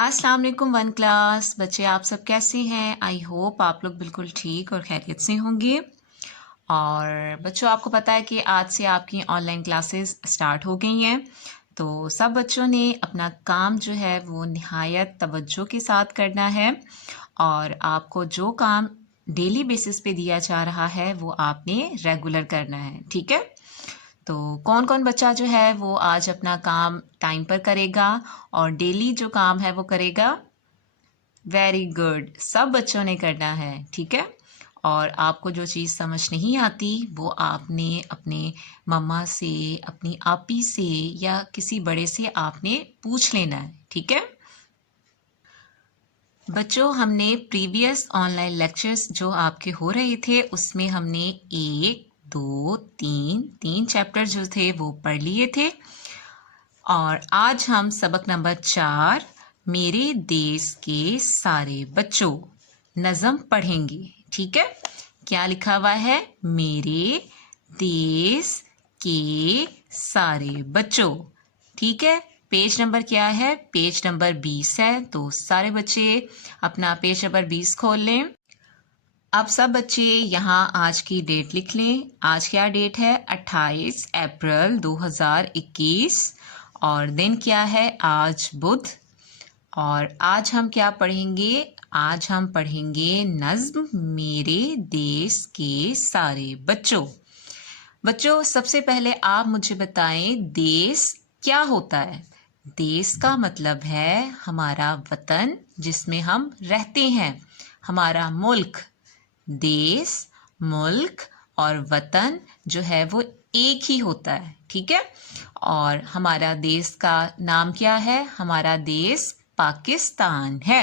अस्सलाम वालेकुम one class बच्चे, आप सब कैसे हैं? आई होप आप लोग बिल्कुल ठीक और खैरियत से होंगे। और बच्चों, आपको पता है कि आज से आपकी ऑनलाइन क्लासेस स्टार्ट हो गई हैं। तो सब बच्चों ने अपना काम जो है वो निहायत तवज्जो के साथ करना है। और आपको जो काम डेली बेसिस पे दिया जा रहा है वो आपने रेगुलर करना है, ठीक है? तो कौन कौन बच्चा जो है वो आज अपना काम टाइम पर करेगा और डेली जो काम है वो करेगा? वेरी गुड, सब बच्चों ने करना है, ठीक है? और आपको जो चीज़ समझ नहीं आती वो आपने अपने मम्मा से, अपनी आपी से या किसी बड़े से आपने पूछ लेना है, ठीक है? बच्चों, हमने प्रीवियस ऑनलाइन लेक्चर्स जो आपके हो रहे थे उसमें हमने 1, 2, 3 चैप्टर जो थे वो पढ़ लिए थे। और आज हम सबक नंबर 4 मेरे देश के सारे बच्चों नज़म पढ़ेंगे, ठीक है? क्या लिखा हुआ है? मेरे देश के सारे बच्चों, ठीक है? पेज नंबर क्या है? पेज नंबर 20 है। तो सारे बच्चे अपना पेज नंबर 20 खोल लें। अब सब बच्चे यहाँ आज की डेट लिख लें। आज क्या डेट है? 28 अप्रैल 2021। और दिन क्या है? आज बुध। और आज हम क्या पढ़ेंगे? आज हम पढ़ेंगे नज्म मेरे देश के सारे बच्चों। बच्चों, सबसे पहले आप मुझे बताएं देश क्या होता है? देश का मतलब है हमारा वतन जिसमें हम रहते हैं, हमारा मुल्क। देश, मुल्क और वतन जो है वो एक ही होता है, ठीक है? और हमारा देश का नाम क्या है? हमारा देश पाकिस्तान है,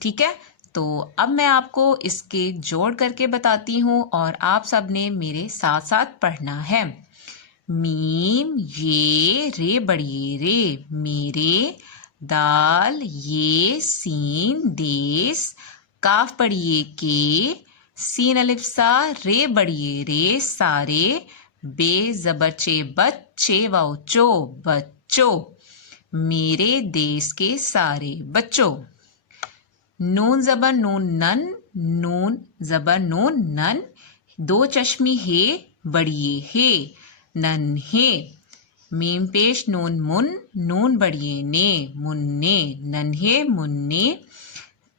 ठीक है? तो अब मैं आपको इसके जोड़ करके बताती हूँ और आप सब ने मेरे साथ साथ पढ़ना है। मीम ये रे बड़िए रे मेरे, दाल ये सीन देश, काफ पढ़िए के, सीन अलिफ सा रे बड़िए रे सारे, बे जबर चे बच्चे वाओ चो बच्चों, मेरे देश के सारे बच्चों। नून जबर नून नन, नून जबर नून नन, दो चश्मी हे बड़िए हे नन हे, मीम पेश नून मुन, नून बड़िए ने मुन्ने नन्हे मुन्ने,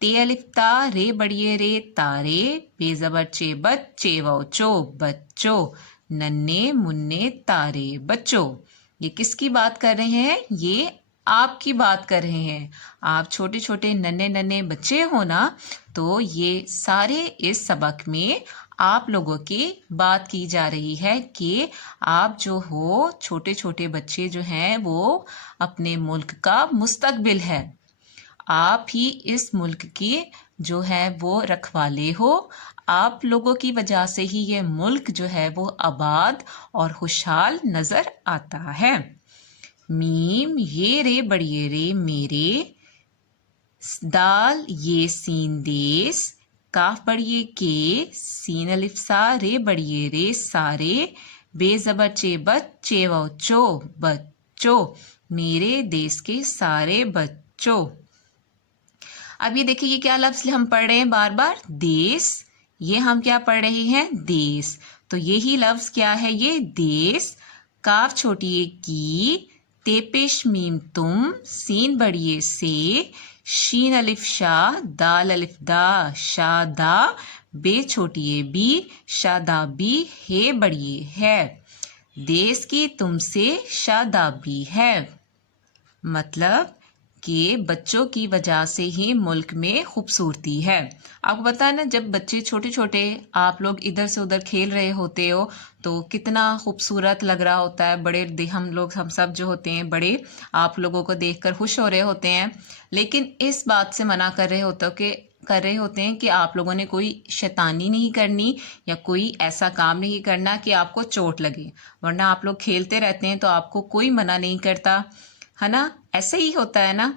ते अलिफ्ता रे बड़िए रे तारे, बेजबर चे बच्चे वो चो बच्चों, नन्हे मुन्ने तारे बच्चों। ये किसकी बात कर रहे हैं? ये आपकी बात कर रहे हैं। आप छोटे छोटे नन्हे नन्हे बच्चे हो ना, तो ये सारे इस सबक में आप लोगों की बात की जा रही है कि आप जो हो छोटे छोटे बच्चे जो हैं वो अपने मुल्क का मुस्तकबिल है। आप ही इस मुल्क की जो है वो रखवाले हो। आप लोगों की वजह से ही ये मुल्क जो है वो आबाद और खुशहाल नजर आता है। मीम ये रे बड़िए रे मेरे, दाल ये सीन देश, काफ बड़िए के, सीन अलिफ सा रे बड़िए रे सारे, बेजबर चे बच्चे वो चो बच्चों, मेरे देश के सारे बच्चों। अब ये देखिए, ये क्या लफ्ज हम पढ़ रहे हैं बार बार? देश। ये हम क्या पढ़ रहे हैं? देश। तो यही लफ्ज क्या है? ये देश। काफ छोटी ए की, तेपेश मीम तुम, सीन बड़िए से, शीन अलिफ शाह, दाल अलिफ दा शाह दा, बे छोटी ए बी, शादाबी हे बड़िए है, देश की तुमसे शादाबी है। मतलब कि बच्चों की वजह से ही मुल्क में खूबसूरती है। आपको पता है ना, जब बच्चे छोटे छोटे आप लोग इधर से उधर खेल रहे होते हो तो कितना खूबसूरत लग रहा होता है। बड़े हम सब जो होते हैं बड़े, आप लोगों को देखकर खुश हो रहे होते हैं, लेकिन इस बात से मना कर रहे होते हैं कि आप लोगों ने कोई शैतानी नहीं करनी या कोई ऐसा काम नहीं करना कि आपको चोट लगे, वरना आप लोग खेलते रहते हैं तो आपको कोई मना नहीं करता, है ना? ऐसे ही होता है ना।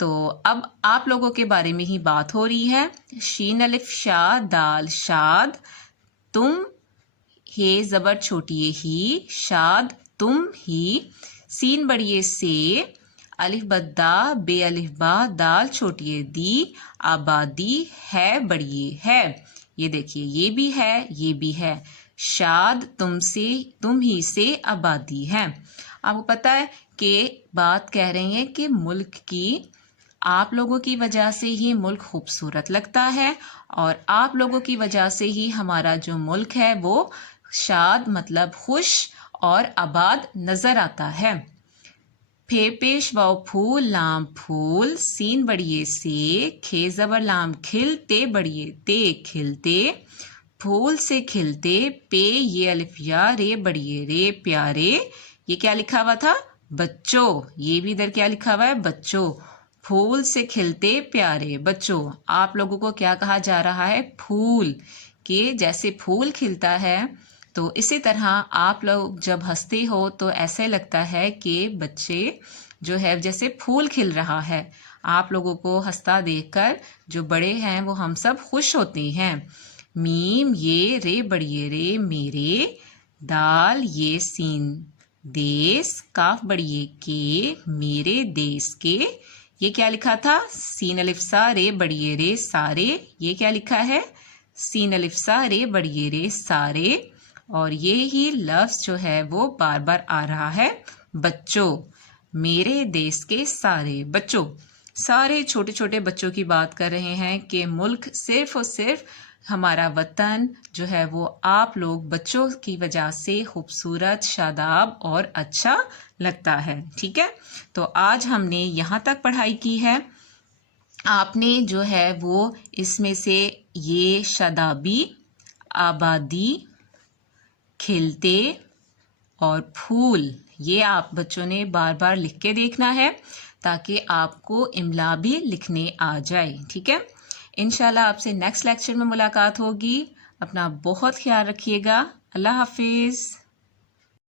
तो अब आप लोगों के बारे में ही बात हो रही है। शीन अलिफ शाह दाल शाद, तुम हे जबर छोटी ही, शाद तुम ही, सीन बड़िए से, अलिफ बद्दा बे अलिफ बा दाल छोटी है दी आबादी है बड़ी है। ये देखिए ये भी है ये भी है। शाद तुमसे तुम ही से आबादी है। आपको पता है कि बात कह रही है कि मुल्क की आप लोगों की वजह से ही मुल्क खूबसूरत लगता है और आप लोगों की वजह से ही हमारा जो मुल्क है वो शाद मतलब खुश और आबाद नजर आता है। फे पेश वाओ फूल लाम फूल सीन बड़िए से खे जबर लाम खिलते बड़िए ते खिलते फूल से खिलते पे ये अलिफ या रे बड़िए रे प्यारे। ये क्या लिखा हुआ था बच्चों। ये भी इधर क्या लिखा हुआ है बच्चों। फूल से खिलते प्यारे बच्चों। आप लोगों को क्या कहा जा रहा है फूल के जैसे फूल खिलता है तो इसी तरह आप लोग जब हंसते हो तो ऐसे लगता है कि बच्चे जो है जैसे फूल खिल रहा है। आप लोगों को हंसता देखकर जो बड़े हैं वो हम सब खुश होते हैं। मीम ये रे बड़िए रे मेरे दाल ये सीन देश काफ बड़िए के मेरे देश के। ये क्या लिखा था सीन अलिफ सा रे बड़िए रे सारे। ये क्या लिखा है सीन अलिफ सा रे बड़िए रे सारे। और ये ही लफ्ज जो है वो बार बार आ रहा है बच्चों। मेरे देश के सारे बच्चों। सारे छोटे छोटे बच्चों की बात कर रहे हैं कि मुल्क सिर्फ और सिर्फ हमारा वतन जो है वो आप लोग बच्चों की वजह से खूबसूरत शादाब और अच्छा लगता है। ठीक है तो आज हमने यहाँ तक पढ़ाई की है। आपने जो है वो इसमें से ये शादाबी आबादी खिलते और फूल ये आप बच्चों ने बार बार लिख के देखना है ताकि आपको इमला भी लिखने आ जाए। ठीक है इंशाल्लाह आपसे नेक्स्ट लेक्चर में मुलाकात होगी। अपना बहुत ख्याल रखिएगा। अल्लाह हाफिज़।